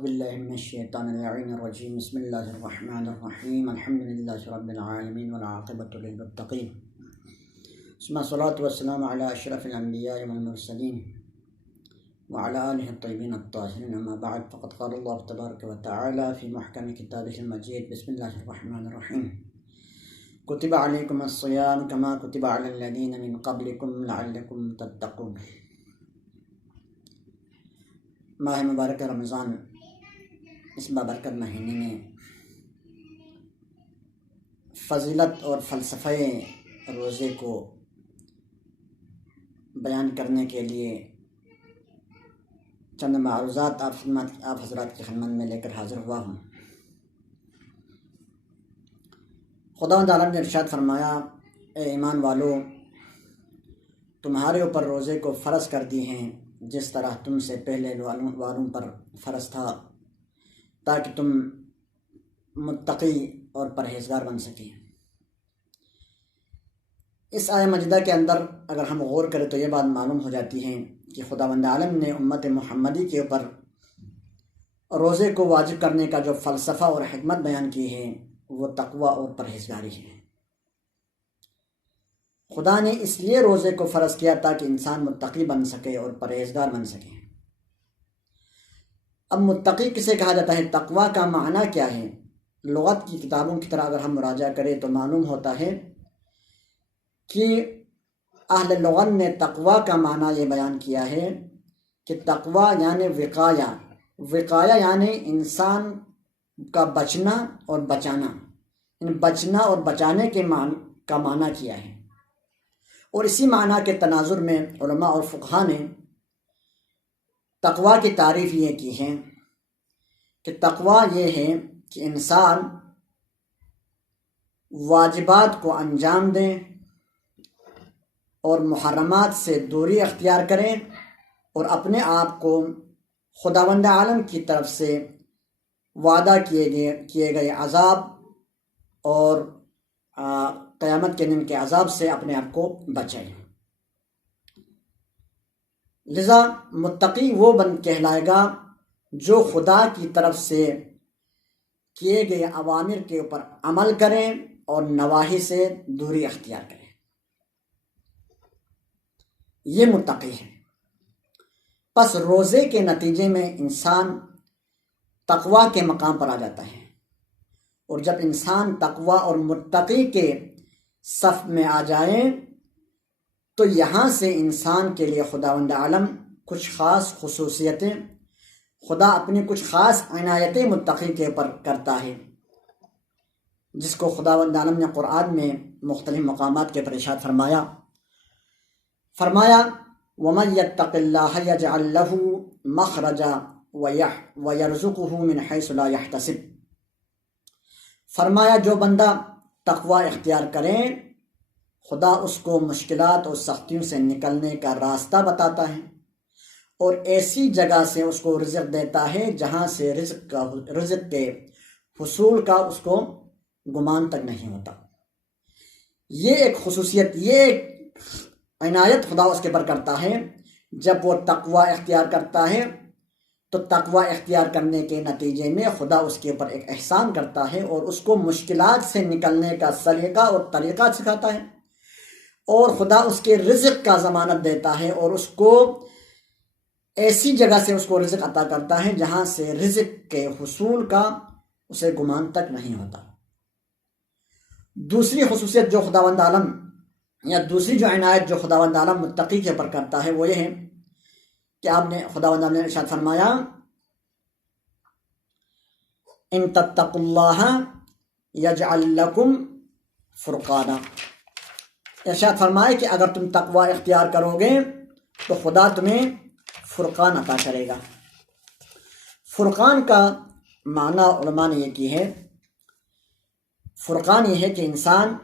باللہ من الشیطان اللعین الرجیم بسم اللہ الرحمن الرحیم الحمد للہ رب العالمین والعاقبۃ للمتقین ثم الصلاۃ والسلام علی اشرف الانبیاء والمرسلین وعلی آلہ الطیبین الطاہرین اما بعد فقد قال اللہ تبارک وتعالی فی محکم کتابہ المجید بسم اللہ الرحمن الرحیم کتب علیکم الصیام کما کتب علی الذین من قبلکم لعلکم تتقون۔ ماہ مبارک رمضان اس بابرکت مہینے میں فضیلت اور فلسفہ روزے کو بیان کرنے کے لیے چند معروضات آپ حضرات کی خدمت میں لے کر حاضر ہوا ہوں۔ خداوند تعالیٰ نے ارشاد فرمایا، اے ایمان والو، تمہارے اوپر روزے کو فرض کر دی ہیں جس طرح تم سے پہلے والوں پر فرض تھا، تاکہ تم متقی اور پرہیزگار بن سکیں۔ اس آیہ مجیدہ کے اندر اگر ہم غور کریں تو یہ بات معلوم ہو جاتی ہے کہ خداوند عالم نے امت محمدی کے اوپر روزے کو واجب کرنے کا جو فلسفہ اور حکمت بیان کی ہے وہ تقوی اور پرہیزگاری ہے۔ خدا نے اس لیے روزے کو فرض کیا تاکہ انسان متقی بن سکے اور پرہیزگار بن سکے۔ اب متقی کسے کہا جاتا ہے؟ تقوی کا معنی کیا ہے؟ لغت کی کتابوں کی طرح اگر ہم مراجعہ کریں تو معلوم ہوتا ہے کہ اہل لغت نے تقوی کا معنی یہ بیان کیا ہے کہ تقوی یعنی وقایہ یعنی انسان کا بچنا اور بچانا، بچنا اور بچانے کا معنی کیا ہے۔ اور اسی معنی کے تناظر میں علماء اور فقہا نے تقوی کی تعریف یہ کی ہے کہ تقوی یہ ہے کہ انسان واجبات کو انجام دیں اور محرمات سے دوری اختیار کریں اور اپنے آپ کو خداوند عالم کی طرف سے وعدہ کیے گئے عذاب اور قیامت کے دن کے عذاب سے اپنے آپ کو بچائیں۔ لذا متقی وہ کہلائے گا جو خدا کی طرف سے کیے گئے اوامر کے اوپر عمل کریں اور نواہی سے دوری اختیار کریں، یہ متقی ہے۔ پس روزے کے نتیجے میں انسان تقوی کے مقام پر آ جاتا ہے، اور جب انسان تقوی اور متقی کے صف میں آ جائے تو یہاں سے انسان کے لیے خداوند عالم کچھ خاص خصوصیتیں، خدا اپنی کچھ خاص عنایتیں متقی کے اوپر کرتا ہے، جس کو خداوند عالم نے قرآن میں مختلف مقامات کے پر ارشاد فرمایا وَمَن يَتَّقِ اللَّهَ يَجْعَل لَّهُ مَخْرَجًا وَيَرْزُقْهُ مِنْ حَيْثُ لَا يَحْتَسِبُ۔ فرمایا جو بندہ تقوی اختیار کرے خدا اس کو مشکلات اور سختیوں سے نکلنے کا راستہ بتاتا ہے اور ایسی جگہ سے اس کو رزق دیتا ہے جہاں سے رزق کے حصول کا اس کو گمان تک نہیں ہوتا۔ یہ ایک خصوصیت، یہ ایک عنایت خدا اس کے پر کرتا ہے۔ جب وہ تقوی اختیار کرتا ہے تو تقوی اختیار کرنے کے نتیجے میں خدا اس کے اوپر ایک احسان کرتا ہے اور اس کو مشکلات سے نکلنے کا سلیقہ اور طریقہ سکھاتا ہے، اور خدا اس کے رزق کا ضمانت دیتا ہے اور اس کو ایسی جگہ سے اس کو رزق عطا کرتا ہے جہاں سے رزق کے حصول کا اسے گمان تک نہیں ہوتا۔ دوسری خصوصیت جو خداوند عالم یا دوسری جو عنایت جو خداوند عالم متقی کے پر کرتا ہے وہ یہ ہے کہ آپ نے خداوند عالم نے ارشاد فرمایا ان تتقوا اللہ یجعل لکم فرقانا۔ ارشاد فرمائے کہ اگر تم تقوی اختیار کرو گے تو خدا تمہیں فرقان عطا کرے گا۔ فرقان کا معنی علماء نے یہ کی ہے، فرقان یہ ہے کہ انسان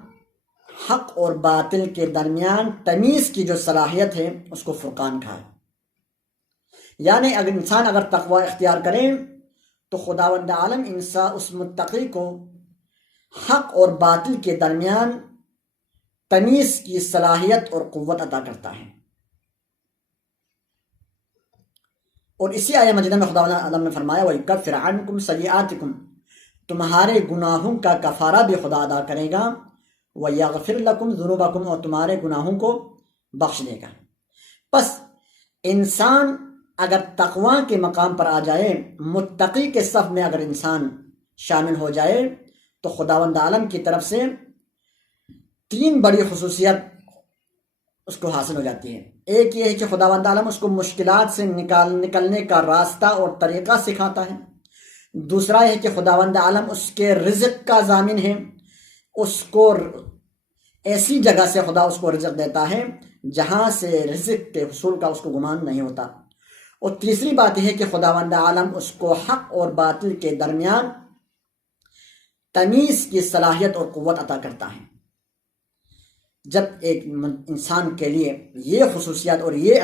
حق اور باطل کے درمیان تمیز کی جو صلاحیت ہے اس کو فرقان کہا ہے۔ یعنی اگر انسان تقوی اختیار کرے تو خداوند عالم اس متقی کو حق اور باطل کے درمیان تمیز کی صلاحیت اور قوت عطا کرتا ہے۔ اور اسی آیہ مجیدہ میں خدا عالم نے فرمایا وَيُكَفِّرْ عَنْكُمْ سَيِّئَاتِكُمْ، تمہارے گناہوں کا کفارہ بھی خدا ادا کرے گا، وَيَغْفِرْ لَكُمْ ذُنُوبَكُمْ، اور تمہارے گناہوں کو بخش دے گا۔ پس انسان اگر تقوی کے مقام پر آ جائے، متقی کے صف میں اگر انسان شامل ہو جائے، تو خداوند عالم کی طرف سے 3 بڑی خصوصیت اس کو حاصل ہو جاتی ہے۔ ایک یہ ہے کہ خداوند عالم اس کو مشکلات سے نکلنے کا راستہ اور طریقہ سکھاتا ہے۔ دوسرا یہ ہے کہ خداوند عالم اس کے رزق کا ضامن ہے، اس کو ایسی جگہ سے خدا اس کو رزق دیتا ہے جہاں سے رزق کے حصول کا اس کو گمان نہیں ہوتا۔ اور تیسری بات یہ ہے کہ خداوند عالم اس کو حق اور باطل کے درمیان تمیز کی صلاحیت اور قوت عطا کرتا ہے۔ جب ایک انسان کے لیے یہ خصوصیات اور یہ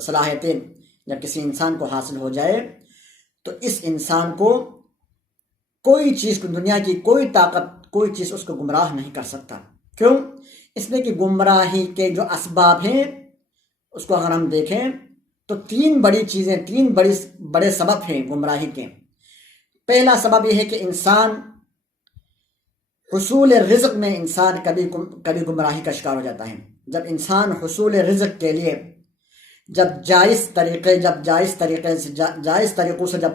صلاحیتیں جب کسی انسان کو حاصل ہو جائے، تو اس انسان کو کوئی چیز، دنیا کی کوئی طاقت، کوئی چیز اس کو گمراہ نہیں کر سکتا۔ کیوں؟ اس لیے کہ گمراہی کے جو اسباب ہیں اس کو اگر ہم دیکھیں تو 3 بڑی چیزیں، 3 بڑے سبب ہیں گمراہی کے۔ پہلا سبب یہ ہے کہ انسان حصول رزق میں انسان کبھی گمراہی کا شکار ہو جاتا ہے۔ جب انسان حصول رزق کے لیے جب جائز طریقوں سے جب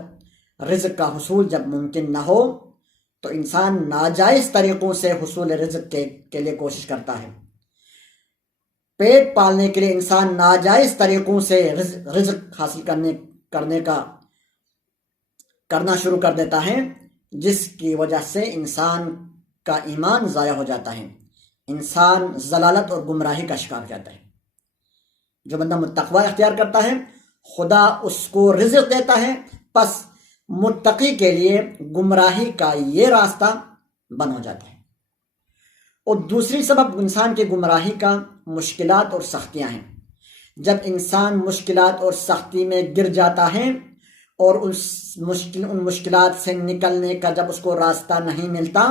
رزق کا حصول جب ممکن نہ ہو، تو انسان ناجائز طریقوں سے حصول رزق کے لیے کوشش کرتا ہے۔ پیٹ پالنے کے لیے انسان ناجائز طریقوں سے رزق حاصل کرنا شروع کر دیتا ہے، جس کی وجہ سے انسان کا ایمان ضائع ہو جاتا ہے، انسان ضلالت اور گمراہی کا شکار ہو جاتا ہے۔ جو بندہ متقوی اختیار کرتا ہے، خدا اس کو رزق دیتا ہے، پس متقی کے لیے گمراہی کا یہ راستہ بند ہو جاتا ہے۔ اور دوسری سبب انسان کے گمراہی کا مشکلات اور سختیاں ہیں۔ جب انسان مشکلات اور سختی میں گر جاتا ہے اور ان مشکلات سے نکلنے کا جب اس کو راستہ نہیں ملتا،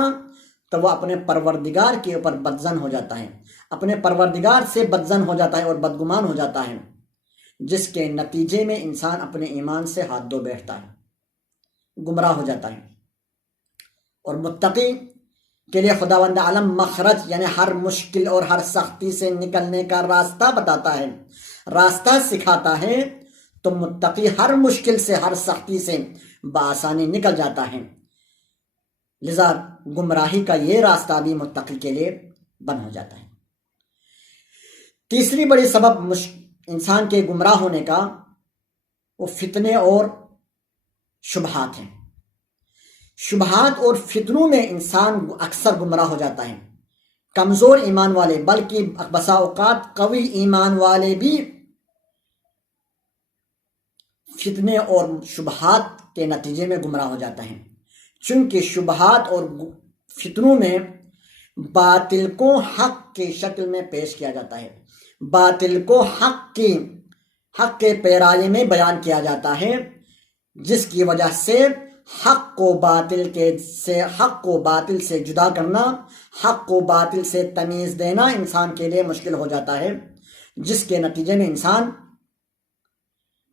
تو وہ اپنے پروردگار کے اوپر بدظن ہو جاتا ہے، اپنے پروردگار سے بدظن ہو جاتا ہے اور بدگمان ہو جاتا ہے، جس کے نتیجے میں انسان اپنے ایمان سے ہاتھ دھو بیٹھتا ہے، گمراہ ہو جاتا ہے۔ اور متقی کے لیے خداوند عالم مخرج، یعنی ہر مشکل اور ہر سختی سے نکلنے کا راستہ بتاتا ہے، راستہ سکھاتا ہے، تو متقی ہر مشکل سے، ہر سختی سے بآسانی نکل جاتا ہے۔ لذا گمراہی کا یہ راستہ بھی متقی کے لیے بند ہو جاتا ہے۔ تیسری بڑی سبب انسان کے گمراہ ہونے کا وہ فتنے اور شبہات ہیں۔ شبہات اور فتنوں میں انسان اکثر گمراہ ہو جاتا ہے۔ کمزور ایمان والے، بلکہ بسا اوقات قوی ایمان والے بھی فتنے اور شبہات کے نتیجے میں گمراہ ہو جاتا ہے، چونکہ شبہات اور فتنوں میں باطل کو حق کی شکل میں پیش کیا جاتا ہے، باطل کو حق کے پیرائے میں بیان کیا جاتا ہے، جس کی وجہ سے حق کو باطل سے جدا کرنا، حق کو باطل سے تمیز دینا انسان کے لیے مشکل ہو جاتا ہے، جس کے نتیجے میں انسان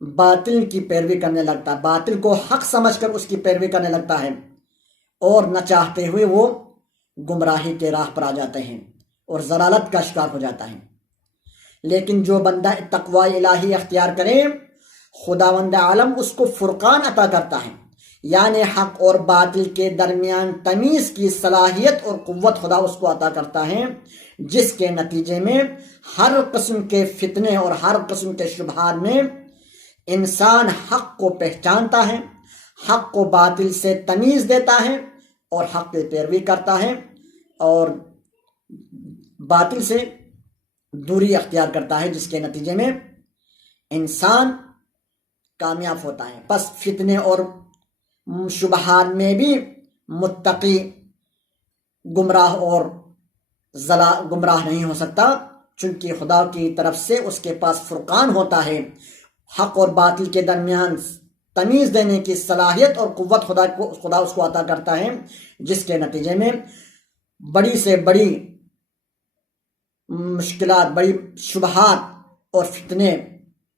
باطل کی پیروی کرنے لگتا ہے، باطل کو حق سمجھ کر اس کی پیروی کرنے لگتا ہے، اور نہ چاہتے ہوئے وہ گمراہی کے راہ پر آ جاتے ہیں اور ضلالت کا شکار ہو جاتا ہے۔ لیکن جو بندہ تقوی الہی اختیار کرے، خداوند عالم اس کو فرقان عطا کرتا ہے، یعنی حق اور باطل کے درمیان تمیز کی صلاحیت اور قوت خدا اس کو عطا کرتا ہے، جس کے نتیجے میں ہر قسم کے فتنے اور ہر قسم کے شبہات میں انسان حق کو پہچانتا ہے، حق کو باطل سے تمیز دیتا ہے اور حق کی پیروی کرتا ہے، اور باطل سے دوری اختیار کرتا ہے، جس کے نتیجے میں انسان کامیاب ہوتا ہے۔ پس فتنے اور شبہات میں بھی متقی گمراہ نہیں ہو سکتا، چونکہ خدا کی طرف سے اس کے پاس فرقان ہوتا ہے، حق اور باطل کے درمیان تمیز دینے کی صلاحیت اور قوت خدا اس کو عطا کرتا ہے، جس کے نتیجے میں بڑی سے بڑی مشکلات، بڑی شبہات اور فتنے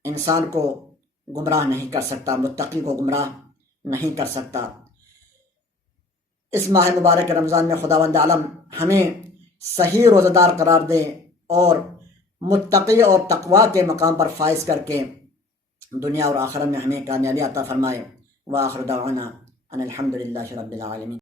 انسان کو گمراہ نہیں کر سکتا، متقی کو گمراہ نہیں کر سکتا۔ اس ماہ مبارک رمضان میں خداوند عالم ہمیں صحیح روزہ دار قرار دے اور متقی اور تقوی کے مقام پر فائز کر کے دنیا اور آخرت میں ہمیں کامیابی عطا فرمائے۔ وآخر دعوانا ان الحمد للہ رب العالمین۔